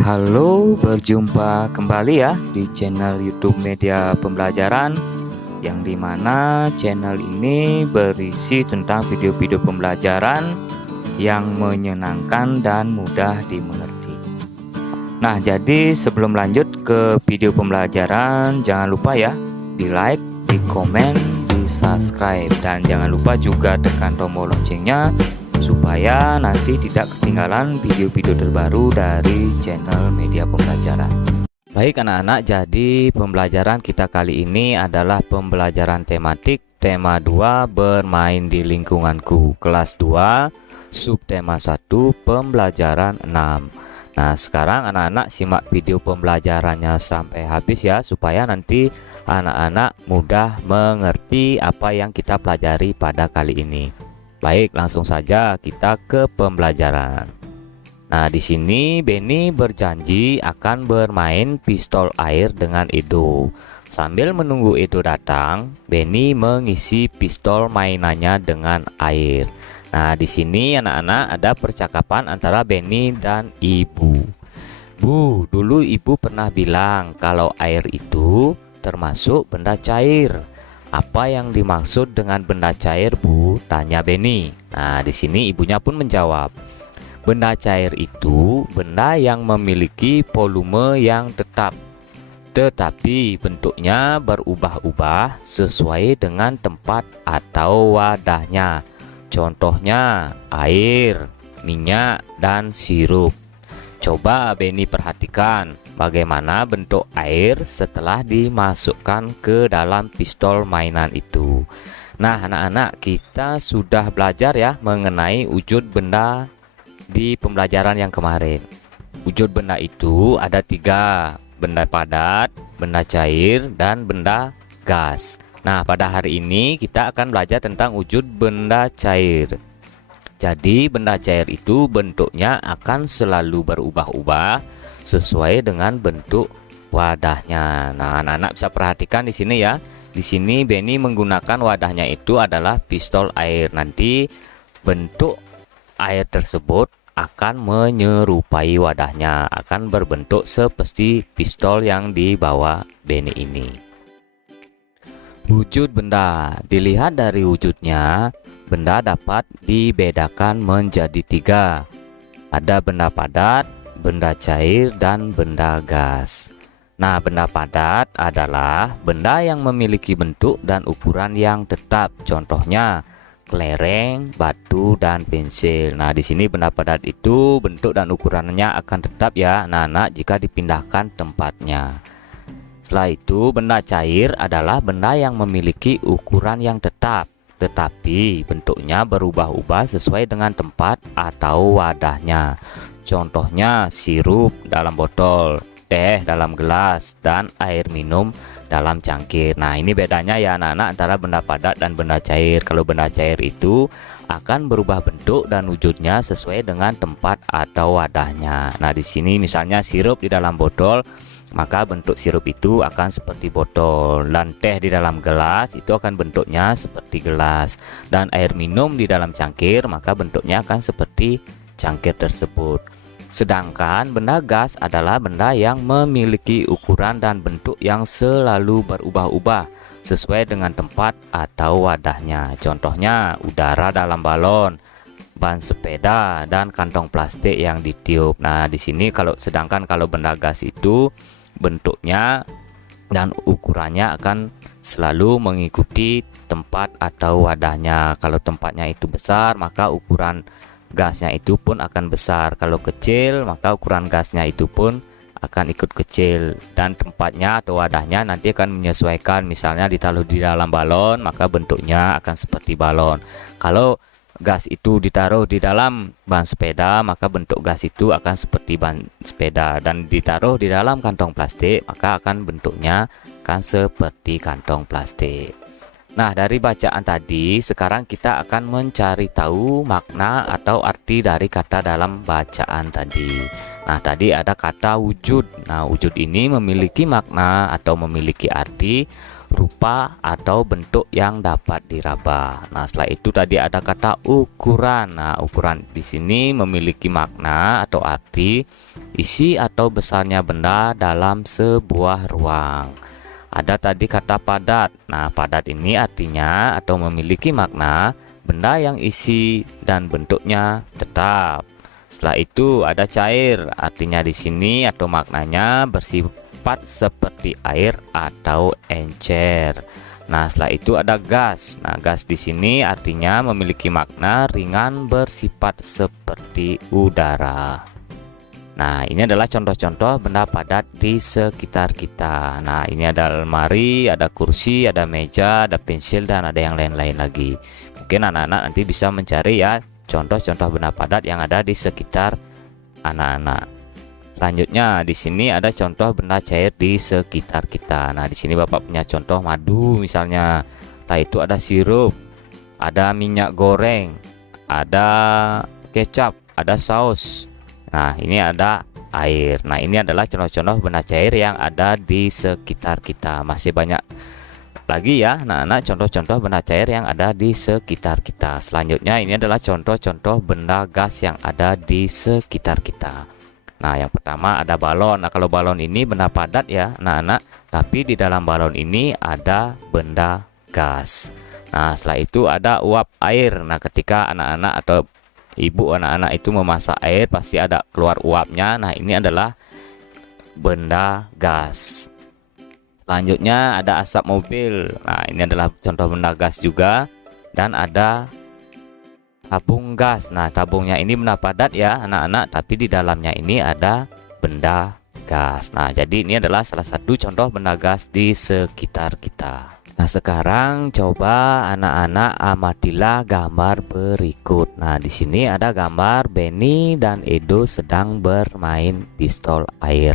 Halo, berjumpa kembali ya di channel YouTube Media Pembelajaran, yang dimana channel ini berisi tentang video-video pembelajaran yang menyenangkan dan mudah dimengerti. Nah, jadi sebelum lanjut ke video pembelajaran, jangan lupa ya di like, di komen, di subscribe, dan jangan lupa juga tekan tombol loncengnya supaya nanti tidak ketinggalan video-video terbaru dari channel Media Pembelajaran. Baik anak-anak, jadi pembelajaran kita kali ini adalah pembelajaran tematik tema 2 bermain di lingkunganku, kelas 2, subtema 1, pembelajaran 6. Nah, sekarang anak-anak simak video pembelajarannya sampai habis ya, supaya nanti anak-anak mudah mengerti apa yang kita pelajari pada kali ini. Baik, langsung saja kita ke pembelajaran. Nah, di sini Benny berjanji akan bermain pistol air dengan Edo. Sambil menunggu Edo datang, Benny mengisi pistol mainannya dengan air. Nah, di sini anak-anak ada percakapan antara Benny dan ibu. Bu, dulu ibu pernah bilang kalau air itu termasuk benda cair. Apa yang dimaksud dengan benda cair, Bu? Tanya Benny. Nah, di sini ibunya pun menjawab. Benda cair itu benda yang memiliki volume yang tetap, tetapi bentuknya berubah-ubah sesuai dengan tempat atau wadahnya. Contohnya air, minyak, dan sirup. Coba Benny perhatikan bagaimana bentuk air setelah dimasukkan ke dalam pistol mainan itu. Nah, anak-anak, kita sudah belajar ya mengenai wujud benda di pembelajaran yang kemarin. Wujud benda itu ada 3, benda padat, benda cair, dan benda gas. Nah, pada hari ini kita akan belajar tentang wujud benda cair. Jadi benda cair itu bentuknya akan selalu berubah-ubah sesuai dengan bentuk wadahnya. Nah, anak-anak bisa perhatikan di sini ya. Di sini Benny menggunakan wadahnya itu adalah pistol air. Nanti bentuk air tersebut akan menyerupai wadahnya, akan berbentuk seperti pistol yang dibawa Benny ini. Wujud benda dilihat dari wujudnya. Benda dapat dibedakan menjadi 3. Ada benda padat, benda cair, dan benda gas. Nah, benda padat adalah benda yang memiliki bentuk dan ukuran yang tetap. Contohnya kelereng, batu, dan pensil. Nah, di sini benda padat itu bentuk dan ukurannya akan tetap ya, anak-anak, jika dipindahkan tempatnya. Setelah itu, benda cair adalah benda yang memiliki ukuran yang tetap, tetapi bentuknya berubah-ubah sesuai dengan tempat atau wadahnya. Contohnya sirup dalam botol, teh dalam gelas, dan air minum dalam cangkir. Nah, ini bedanya ya anak-anak antara benda padat dan benda cair. Kalau benda cair itu akan berubah bentuk dan wujudnya sesuai dengan tempat atau wadahnya. Nah, di sini misalnya sirup di dalam botol, maka bentuk sirup itu akan seperti botol, dan teh di dalam gelas itu akan bentuknya seperti gelas, dan air minum di dalam cangkir maka bentuknya akan seperti cangkir tersebut. Sedangkan benda gas adalah benda yang memiliki ukuran dan bentuk yang selalu berubah-ubah sesuai dengan tempat atau wadahnya. Contohnya udara dalam balon, ban sepeda, dan kantong plastik yang ditiup. Nah, di sini sedangkan kalau benda gas itu bentuknya dan ukurannya akan selalu mengikuti tempat atau wadahnya. Kalau tempatnya itu besar, maka ukuran gasnya itu pun akan besar. Kalau kecil, maka ukuran gasnya itu pun akan ikut kecil, dan tempatnya atau wadahnya nanti akan menyesuaikan. Misalnya ditaruh di dalam balon, maka bentuknya akan seperti balon. Kalau gas itu ditaruh di dalam ban sepeda, maka bentuk gas itu akan seperti ban sepeda, dan ditaruh di dalam kantong plastik, maka akan bentuknya akan seperti kantong plastik. Nah, dari bacaan tadi, sekarang kita akan mencari tahu makna atau arti dari kata dalam bacaan tadi. Nah, tadi ada kata wujud. Nah, wujud ini memiliki makna atau memiliki arti rupa atau bentuk yang dapat diraba. Nah, setelah itu tadi ada kata ukuran. Nah, ukuran di sini memiliki makna atau arti isi atau besarnya benda dalam sebuah ruang. Ada tadi kata padat. Nah, padat ini artinya atau memiliki makna benda yang isi dan bentuknya tetap. Setelah itu ada cair. Artinya di sini atau maknanya bersifat seperti air atau encer. Nah, setelah itu ada gas. Nah, gas di sini artinya memiliki makna ringan bersifat seperti udara. Nah, ini adalah contoh-contoh benda padat di sekitar kita. Nah, ini ada lemari, ada kursi, ada meja, ada pensil, dan ada yang lain-lain lagi. Mungkin anak-anak nanti bisa mencari ya contoh-contoh benda padat yang ada di sekitar anak-anak. Selanjutnya di sini ada contoh benda cair di sekitar kita. Nah, di sini Bapak punya contoh madu misalnya. Nah, itu ada sirup, ada minyak goreng, ada kecap, ada saus. Nah, ini ada air. Nah, ini adalah contoh-contoh benda cair yang ada di sekitar kita. Masih banyak lagi ya anak-anak contoh-contoh benda cair yang ada di sekitar kita. Selanjutnya ini adalah contoh-contoh benda gas yang ada di sekitar kita. Nah, yang pertama ada balon. Nah, kalau balon ini benda padat ya anak-anak, tapi di dalam balon ini ada benda gas. Nah, setelah itu ada uap air. Nah, ketika anak-anak atau ibu anak-anak itu memasak air pasti ada keluar uapnya. Nah, ini adalah benda gas. Selanjutnya ada asap mobil. Nah, ini adalah contoh benda gas juga. Dan ada tabung gas. Nah, tabungnya ini benda padat ya anak-anak, tapi di dalamnya ini ada benda gas. Nah, jadi ini adalah salah satu contoh benda gas di sekitar kita. Nah, sekarang coba anak-anak amatilah gambar berikut. Nah, di sini ada gambar Benny dan Edo sedang bermain pistol air.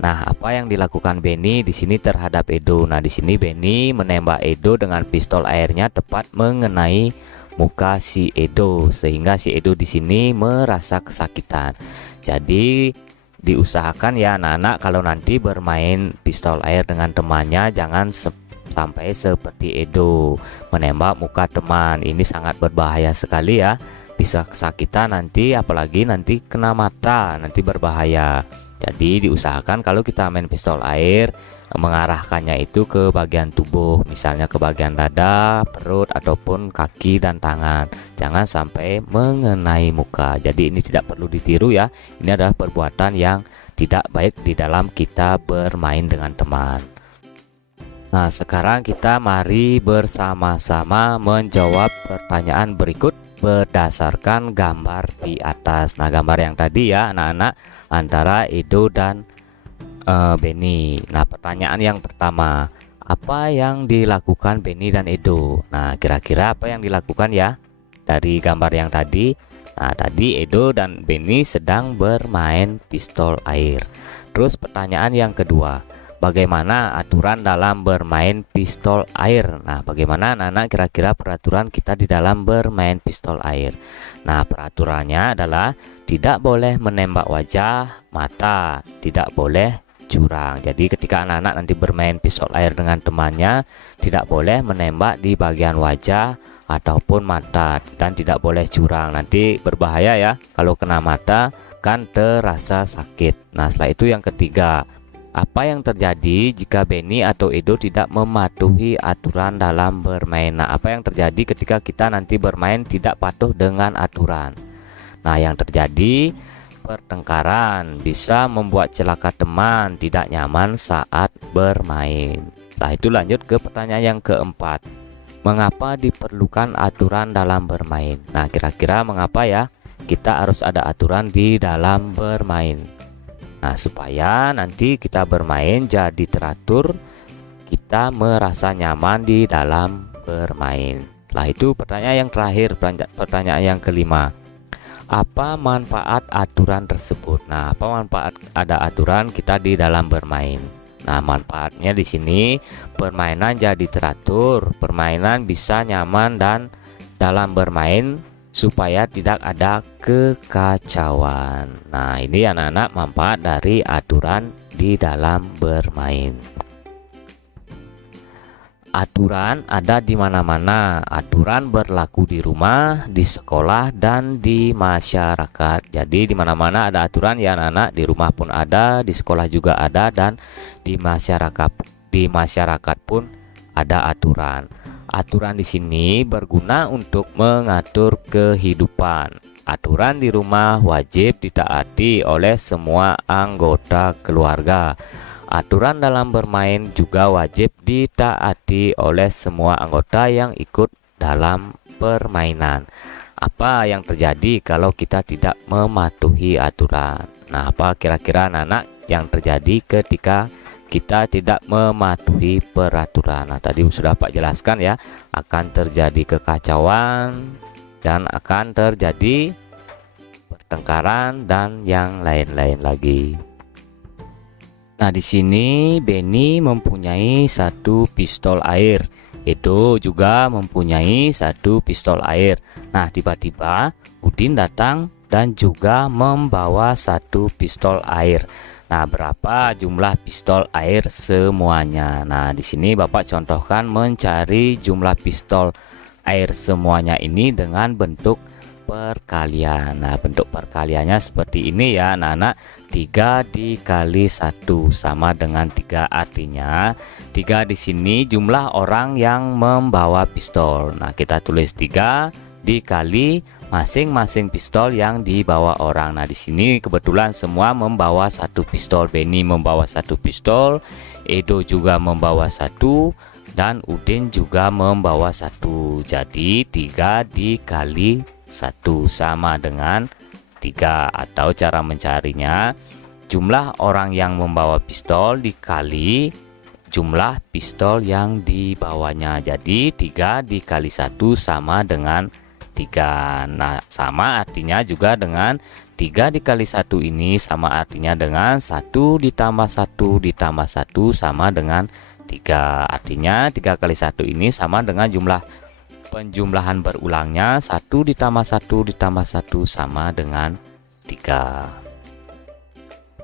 Nah, apa yang dilakukan Benny di sini terhadap Edo? Nah, di sini Benny menembak Edo dengan pistol airnya tepat mengenai muka si Edo, sehingga si Edo di sini merasa kesakitan. Jadi diusahakan ya anak-anak kalau nanti bermain pistol air dengan temannya jangan sampai seperti Edo menembak muka teman. Ini sangat berbahaya sekali ya, bisa kesakitan nanti, apalagi nanti kena mata, nanti berbahaya. Jadi diusahakan kalau kita main pistol air mengarahkannya itu ke bagian tubuh, misalnya ke bagian dada, perut, ataupun kaki dan tangan. Jangan sampai mengenai muka. Jadi ini tidak perlu ditiru ya. Ini adalah perbuatan yang tidak baik di dalam kita bermain dengan teman. Nah, sekarang kita mari bersama-sama menjawab pertanyaan berikut berdasarkan gambar di atas. Nah, gambar yang tadi ya anak-anak antara Edo dan Benny. Nah, pertanyaan yang pertama, apa yang dilakukan Benny dan Edo? Nah, kira-kira apa yang dilakukan ya dari gambar yang tadi? Nah, tadi Edo dan Benny sedang bermain pistol air. Terus pertanyaan yang kedua, bagaimana aturan dalam bermain pistol air? Nah, bagaimana anak-anak kira-kira peraturan kita di dalam bermain pistol air? Nah, peraturannya adalah tidak boleh menembak wajah, mata, tidak boleh curang. Jadi ketika anak-anak nanti bermain pistol air dengan temannya, tidak boleh menembak di bagian wajah ataupun mata, dan tidak boleh curang. Nanti berbahaya ya, kalau kena mata kan terasa sakit. Nah, setelah itu yang ketiga, apa yang terjadi jika Benny atau Edo tidak mematuhi aturan dalam bermain? Nah, apa yang terjadi ketika kita nanti bermain tidak patuh dengan aturan? Nah, yang terjadi pertengkaran, bisa membuat celaka teman, tidak nyaman saat bermain. Nah, itu lanjut ke pertanyaan yang keempat. Mengapa diperlukan aturan dalam bermain? Nah, kira-kira mengapa ya kita harus ada aturan di dalam bermain? Nah, supaya nanti kita bermain jadi teratur, kita merasa nyaman di dalam bermain. Setelah itu pertanyaan yang terakhir, pertanyaan yang kelima. Apa manfaat aturan tersebut? Nah, apa manfaat ada aturan kita di dalam bermain? Nah, manfaatnya di sini permainan jadi teratur, permainan bisa nyaman dan dalam bermain supaya tidak ada kekacauan. Nah, ini anak-anak manfaat dari aturan di dalam bermain. Aturan ada di mana-mana. Aturan berlaku di rumah, di sekolah, dan di masyarakat. Jadi di mana-mana ada aturan ya anak-anak. Di rumah pun ada, di sekolah juga ada, dan di masyarakat pun ada aturan. Aturan di sini berguna untuk mengatur kehidupan. Aturan di rumah wajib ditaati oleh semua anggota keluarga. Aturan dalam bermain juga wajib ditaati oleh semua anggota yang ikut dalam permainan. Apa yang terjadi kalau kita tidak mematuhi aturan? Nah, apa kira-kira anak-anak yang terjadi ketika kita tidak mematuhi peraturan? Nah, tadi sudah Pak jelaskan ya, akan terjadi kekacauan dan akan terjadi pertengkaran dan yang lain-lain lagi. Nah, di sini Benny mempunyai satu pistol air. Edo juga mempunyai satu pistol air. Nah, tiba-tiba Udin datang dan juga membawa satu pistol air. Nah, berapa jumlah pistol air semuanya? Nah, di sini Bapak contohkan mencari jumlah pistol air semuanya ini dengan bentuk perkalian. Nah, bentuk perkaliannya seperti ini ya anak-anak. 3 dikali 1 sama dengan 3, artinya 3 di sini jumlah orang yang membawa pistol. Nah, kita tulis 3 dikali masing-masing pistol yang dibawa orang. Nah, di sini kebetulan semua membawa satu pistol. Benny membawa satu pistol, Edo juga membawa satu, dan Udin juga membawa satu. Jadi 3 dikali 1 sama dengan 3, atau cara mencarinya jumlah orang yang membawa pistol dikali jumlah pistol yang dibawanya. Jadi 3 dikali 1 sama dengan 3. Nah, sama artinya juga dengan 3 dikali 1 ini sama artinya dengan 1 ditambah 1 ditambah 1 sama dengan 3. Artinya 3 kali 1 ini sama dengan jumlah penjumlahan berulangnya 1 ditambah 1 ditambah 1 sama dengan 3.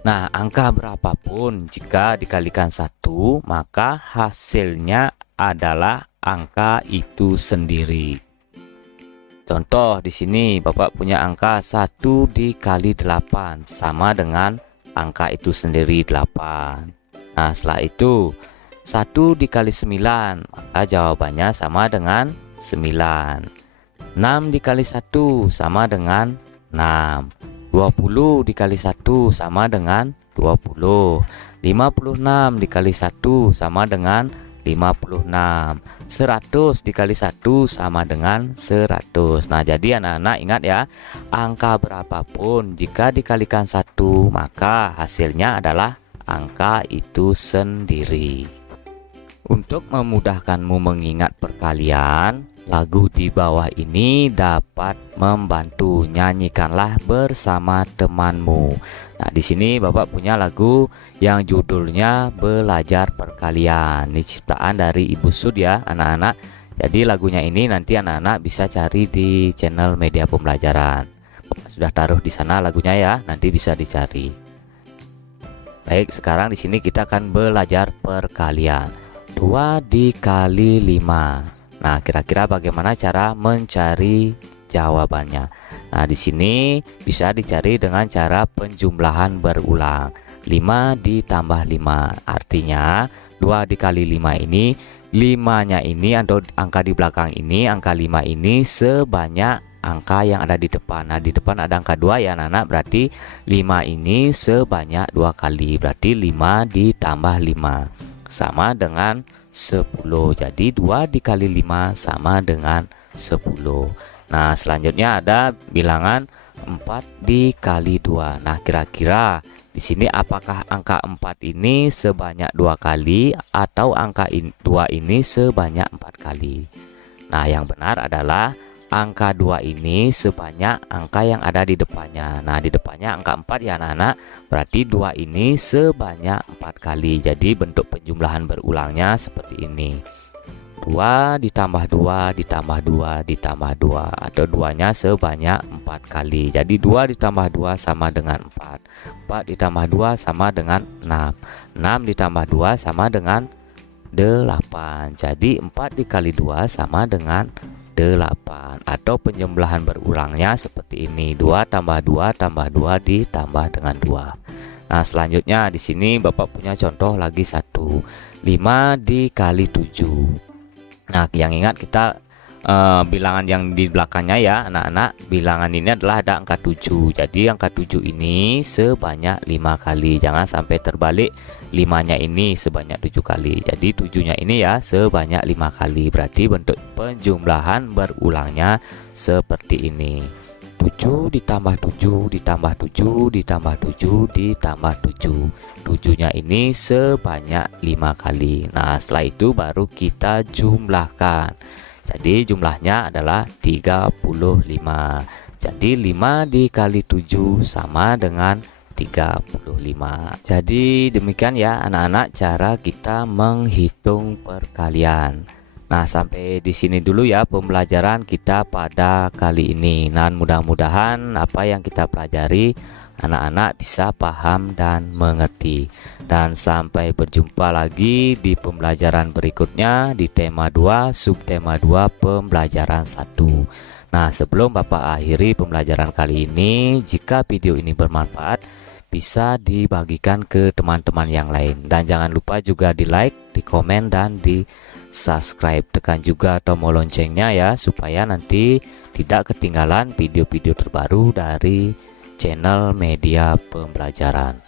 Nah, angka berapapun jika dikalikan 1, maka hasilnya adalah angka itu sendiri. Contoh di sini Bapak punya angka 1 dikali 8 sama dengan angka itu sendiri 8. Nah, setelah itu 1 dikali 9, maka jawabannya sama dengan 9. 6 dikali 1 sama dengan 6. 20 dikali 1 sama dengan 20. 56 dikali 1 sama dengan 56. 100 dikali 1 sama dengan 100. Nah, jadi anak-anak ingat ya, angka berapapun jika dikalikan 1, maka hasilnya adalah angka itu sendiri. Untuk memudahkanmu mengingat perkalian, lagu di bawah ini dapat membantu. Nyanyikanlah bersama temanmu. Nah, di sini Bapak punya lagu yang judulnya Belajar Perkalian. Ini ciptaan dari Ibu Sud ya, anak-anak. Jadi lagunya ini nanti anak-anak bisa cari di channel Media Pembelajaran. Bapak sudah taruh di sana lagunya ya, nanti bisa dicari. Baik, sekarang di sini kita akan belajar perkalian. 2 dikali 5. Nah, kira-kira bagaimana cara mencari jawabannya? Nah, di sini bisa dicari dengan cara penjumlahan berulang. 5 ditambah 5. Artinya 2 dikali 5 ini, 5-nya ini atau angka di belakang ini, angka 5 ini sebanyak angka yang ada di depan. Nah, di depan ada angka 2 ya anak-anak, berarti 5 ini sebanyak 2 kali. Berarti 5 ditambah 5 sama dengan 10. Jadi 2 dikali 5 sama dengan 10. Nah, selanjutnya ada bilangan 4 dikali 2. Nah, kira-kira di sini apakah angka 4 ini sebanyak 2 kali atau angka 2 ini sebanyak 4 kali? Nah, yang benar adalah angka 2 ini sebanyak angka yang ada di depannya. Nah, di depannya angka 4 ya anak-anak, berarti 2 ini sebanyak 4 kali. Jadi bentuk penjumlahan berulangnya seperti ini. 2 ditambah 2 ditambah 2 ditambah 2, atau 2-nya sebanyak 4 kali. Jadi 2 ditambah 2 sama dengan 4. 4 ditambah 2 sama dengan 6. 6 ditambah 2 sama dengan 8. Jadi 4 dikali 2 sama dengan 8, atau penjumlahan berulangnya seperti ini, 2 tambah 2 tambah 2 ditambah dengan 2. Nah, selanjutnya di sini Bapak punya contoh lagi 1, 5 dikali 7. Nah, yang ingat kita bilangan yang di belakangnya ya anak-anak, bilangan ini adalah ada angka 7, jadi angka 7 ini sebanyak 5 kali, jangan sampai terbalik, 5-nya ini sebanyak 7 kali, jadi 7-nya ini ya sebanyak 5 kali, berarti bentuk penjumlahan berulangnya seperti ini, 7 ditambah 7 ditambah 7 ditambah 7 ditambah 7, 7-nya ini sebanyak 5 kali. Nah, setelah itu baru kita jumlahkan. Jadi jumlahnya adalah 35. Jadi 5 dikali 7 sama dengan 35. Jadi demikian ya anak-anak cara kita menghitung perkalian. Nah, sampai di sini dulu ya pembelajaran kita pada kali ini. Nah, mudah-mudahan apa yang kita pelajari anak-anak bisa paham dan mengerti. Dan sampai berjumpa lagi di pembelajaran berikutnya di tema 2, subtema 2, pembelajaran 1. Nah, sebelum Bapak akhiri pembelajaran kali ini, jika video ini bermanfaat, bisa dibagikan ke teman-teman yang lain. Dan jangan lupa juga di like, di komen, dan di subscribe. Tekan juga tombol loncengnya ya, supaya nanti tidak ketinggalan video-video terbaru dari channel Media Pembelajaran.